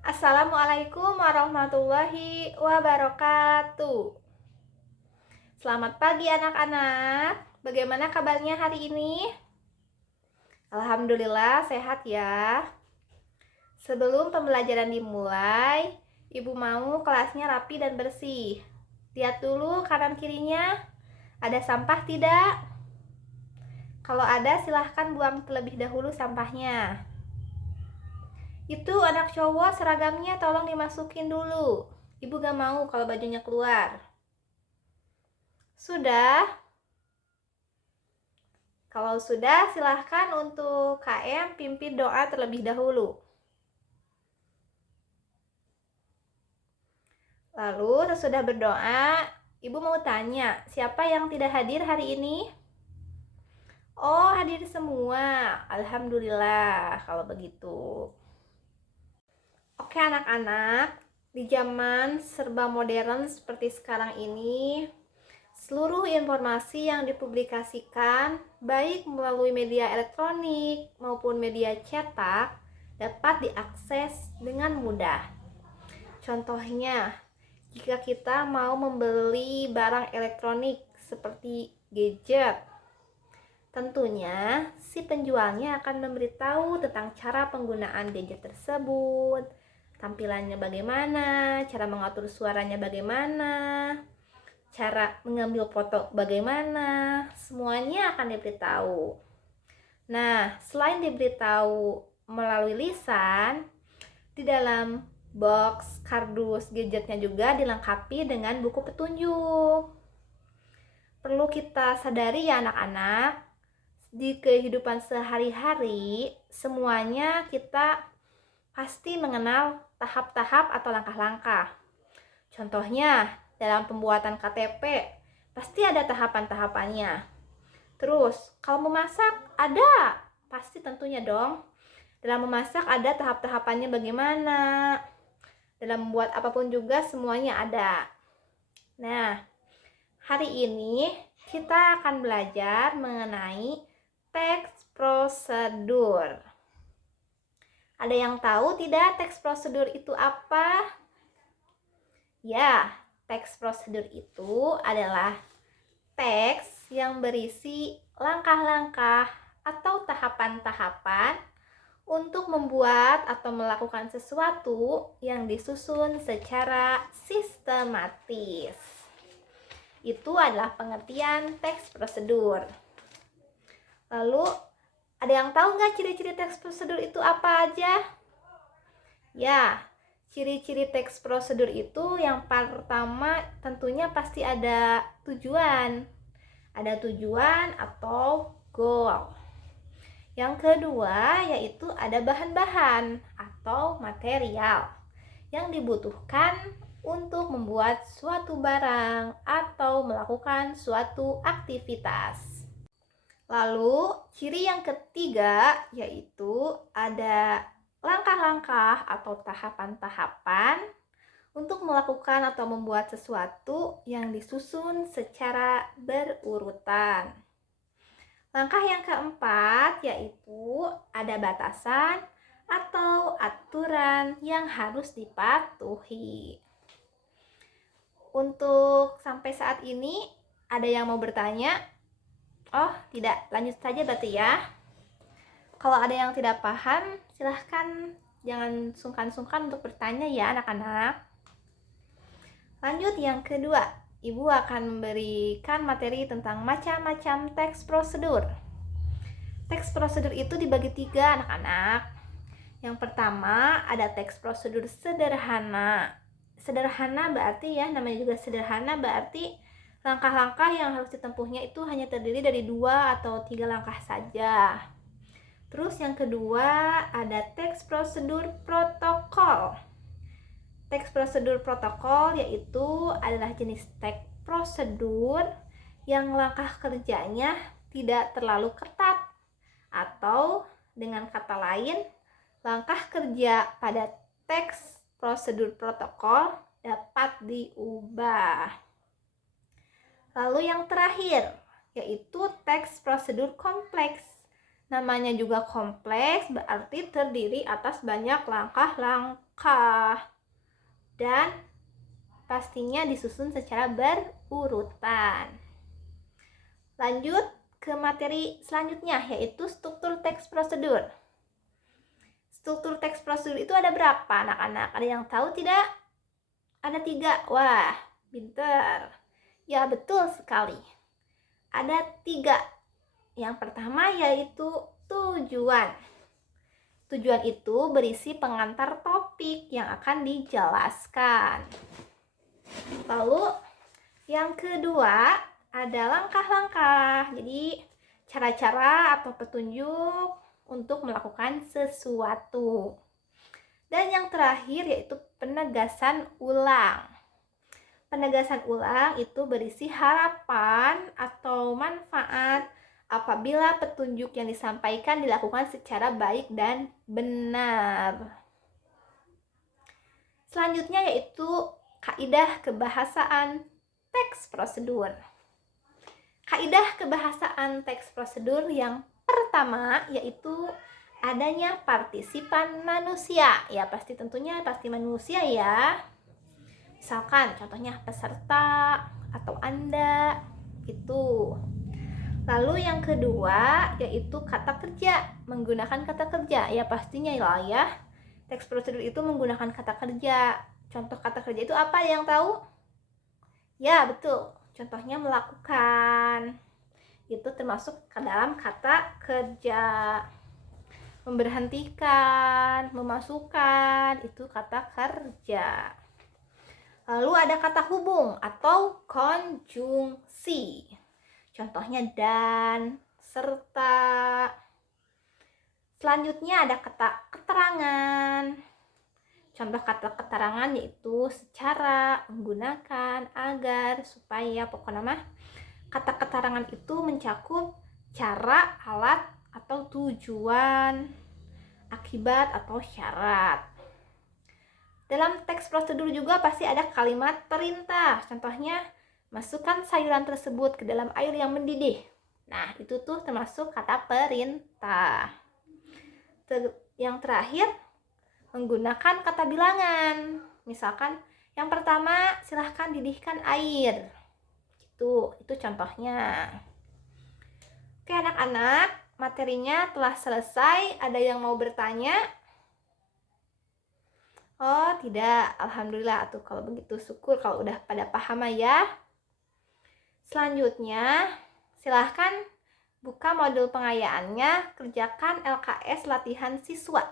Assalamualaikum warahmatullahi wabarakatuh. Selamat pagi anak-anak. Bagaimana kabarnya hari ini? Alhamdulillah sehat ya. Sebelum pembelajaran dimulai, Ibu mau kelasnya rapi dan bersih. Lihat dulu kanan kirinya, ada sampah tidak? Kalau ada silahkan buang terlebih dahulu sampahnya. Itu anak cowok seragamnya tolong dimasukin dulu. Ibu gak mau kalau bajunya keluar. Sudah? Kalau sudah silahkan untuk KM pimpin doa terlebih dahulu. Lalu sesudah berdoa, Ibu mau tanya, siapa yang tidak hadir hari ini? Oh, hadir semua. Alhamdulillah kalau begitu. Oke anak-anak, di zaman serba modern seperti sekarang ini, seluruh informasi yang dipublikasikan baik melalui media elektronik maupun media cetak dapat diakses dengan mudah. Contohnya, jika kita mau membeli barang elektronik seperti gadget, tentunya si penjualnya akan memberitahu tentang cara penggunaan gadget tersebut, tampilannya bagaimana, cara mengatur suaranya bagaimana, cara mengambil foto bagaimana, semuanya akan diberitahu. Nah, selain diberitahu melalui lisan, di dalam box kardus gadgetnya juga dilengkapi dengan buku petunjuk. Perlu kita sadari ya anak-anak, di kehidupan sehari-hari semuanya kita pasti mengenal tahap-tahap atau langkah-langkah. Contohnya, dalam pembuatan KTP pasti ada tahapan-tahapannya. Terus, kalau memasak ada, pasti tentunya dong. Dalam memasak ada tahap-tahapannya bagaimana. Dalam membuat apapun juga semuanya ada. Nah, hari ini kita akan belajar mengenai teks prosedur. Ada yang tahu tidak teks prosedur itu apa? Ya, teks prosedur itu adalah teks yang berisi langkah-langkah atau tahapan-tahapan untuk membuat atau melakukan sesuatu yang disusun secara sistematis. Itu adalah pengertian teks prosedur. Lalu, ada yang tahu nggak ciri-ciri teks prosedur itu apa aja? Ya, ciri-ciri teks prosedur itu yang pertama tentunya pasti ada tujuan. Ada tujuan atau goal. Yang kedua yaitu ada bahan-bahan atau material yang dibutuhkan untuk membuat suatu barang atau melakukan suatu aktivitas. Lalu, ciri yang ketiga yaitu ada langkah-langkah atau tahapan-tahapan untuk melakukan atau membuat sesuatu yang disusun secara berurutan. Langkah yang keempat yaitu ada batasan atau aturan yang harus dipatuhi. Untuk sampai saat ini, ada yang mau bertanya? Oh, tidak. Lanjut saja berarti ya. Kalau ada yang tidak paham, silahkan jangan sungkan-sungkan untuk bertanya ya anak-anak. Lanjut yang kedua, Ibu akan memberikan materi tentang macam-macam teks prosedur. Teks prosedur itu dibagi 3 anak-anak. Yang pertama ada teks prosedur sederhana. Sederhana berarti ya, namanya juga sederhana berarti langkah-langkah yang harus ditempuhnya itu hanya terdiri dari 2 atau 3 langkah saja. Terus yang kedua ada teks prosedur protokol. Teks prosedur protokol yaitu adalah jenis teks prosedur yang langkah kerjanya tidak terlalu ketat, atau dengan kata lain, langkah kerja pada teks prosedur protokol dapat diubah. Lalu yang terakhir yaitu teks prosedur kompleks. Namanya juga kompleks, berarti terdiri atas banyak langkah-langkah. Dan pastinya disusun secara berurutan. Lanjut ke materi selanjutnya, yaitu struktur teks prosedur. Struktur teks prosedur itu ada berapa, anak-anak? Ada yang tahu tidak? Ada 3. Wah, pinter. Ya, betul sekali. Ada 3. Yang pertama yaitu tujuan. Tujuan itu berisi pengantar topik yang akan dijelaskan. Lalu yang kedua ada langkah-langkah. Jadi cara-cara atau petunjuk untuk melakukan sesuatu. Dan yang terakhir yaitu penegasan ulang. Penegasan ulang itu berisi harapan atau manfaat apabila petunjuk yang disampaikan dilakukan secara baik dan benar. Selanjutnya yaitu kaidah kebahasaan teks prosedur. Kaidah kebahasaan teks prosedur yang pertama yaitu adanya partisipan manusia. Ya, tentunya pasti manusia ya. Misalkan contohnya peserta atau Anda gitu. Lalu yang kedua yaitu kata kerja, menggunakan kata kerja. Ya pastinya lah ya, teks prosedur itu menggunakan kata kerja. Contoh kata kerja itu apa, yang tahu? Ya betul, contohnya melakukan. Itu termasuk ke dalam kata kerja. Memberhentikan, memasukkan, itu kata kerja. Lalu ada kata hubung atau konjungsi. Contohnya dan, serta. Selanjutnya ada kata keterangan. Contoh kata keterangan yaitu secara, menggunakan, agar, supaya. Pokoknya mah kata keterangan itu mencakup cara, alat, atau tujuan, akibat, atau syarat. Dalam teks prosedur juga pasti ada kalimat perintah. Contohnya, masukkan sayuran tersebut ke dalam air yang mendidih. Nah, itu tuh termasuk kata perintah. Yang terakhir, menggunakan kata bilangan. Misalkan, yang pertama, silahkan didihkan air. Itu contohnya. Oke anak-anak, materinya telah selesai. Ada yang mau bertanya? Oh tidak, alhamdulillah tuh kalau begitu, syukur kalau udah pada paham ya. Selanjutnya, silahkan buka modul pengayaannya, kerjakan LKS latihan siswa.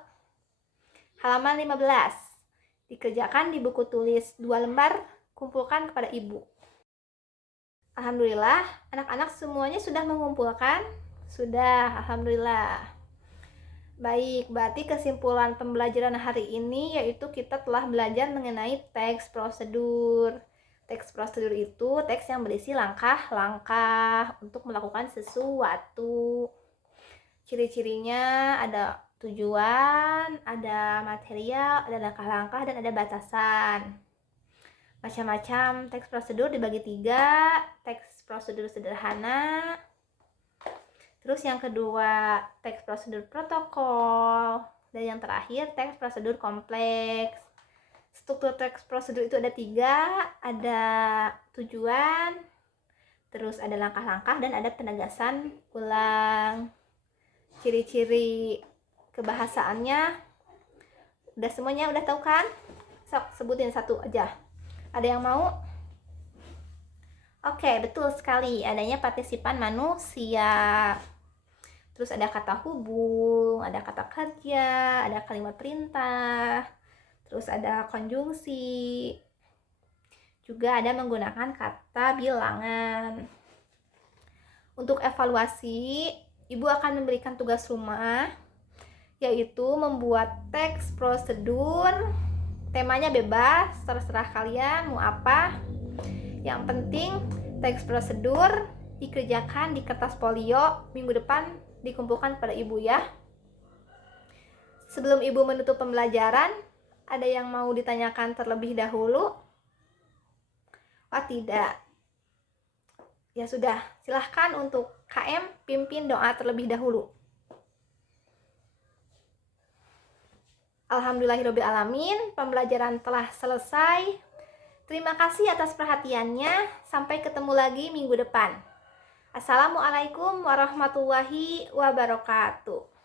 Halaman 15. Dikerjakan di buku tulis 2 lembar, kumpulkan kepada ibu. Alhamdulillah, anak-anak semuanya sudah mengumpulkan? Sudah, alhamdulillah. Baik, berarti kesimpulan pembelajaran hari ini yaitu kita telah belajar mengenai teks prosedur. Teks prosedur itu teks yang berisi langkah-langkah untuk melakukan sesuatu. Ciri-cirinya ada tujuan, ada material, ada langkah-langkah, dan ada batasan. Macam-macam teks prosedur dibagi 3, teks prosedur sederhana, terus yang kedua teks prosedur protokol, dan yang terakhir teks prosedur kompleks. Struktur teks prosedur itu ada 3, ada tujuan, terus ada langkah-langkah, dan ada penegasan ulang. Ciri-ciri kebahasaannya udah semuanya udah tahu kan? Sok sebutin satu aja. Ada yang mau? Oke, betul sekali, adanya partisipan manusia. Terus ada kata hubung, ada kata kerja, ada kalimat perintah, terus ada konjungsi, juga ada menggunakan kata bilangan. Untuk evaluasi, ibu akan memberikan tugas rumah, yaitu membuat teks prosedur. Temanya bebas, terserah kalian mau apa. Yang penting teks prosedur dikerjakan di kertas folio, minggu depan dikumpulkan pada ibu ya. Sebelum ibu menutup pembelajaran, ada yang mau ditanyakan terlebih dahulu? Oh tidak. Ya sudah, silahkan untuk KM pimpin doa terlebih dahulu. Alhamdulillahirobbilalamin, pembelajaran telah selesai. Terima kasih atas perhatiannya. Sampai ketemu lagi minggu depan. Assalamualaikum warahmatullahi wabarakatuh.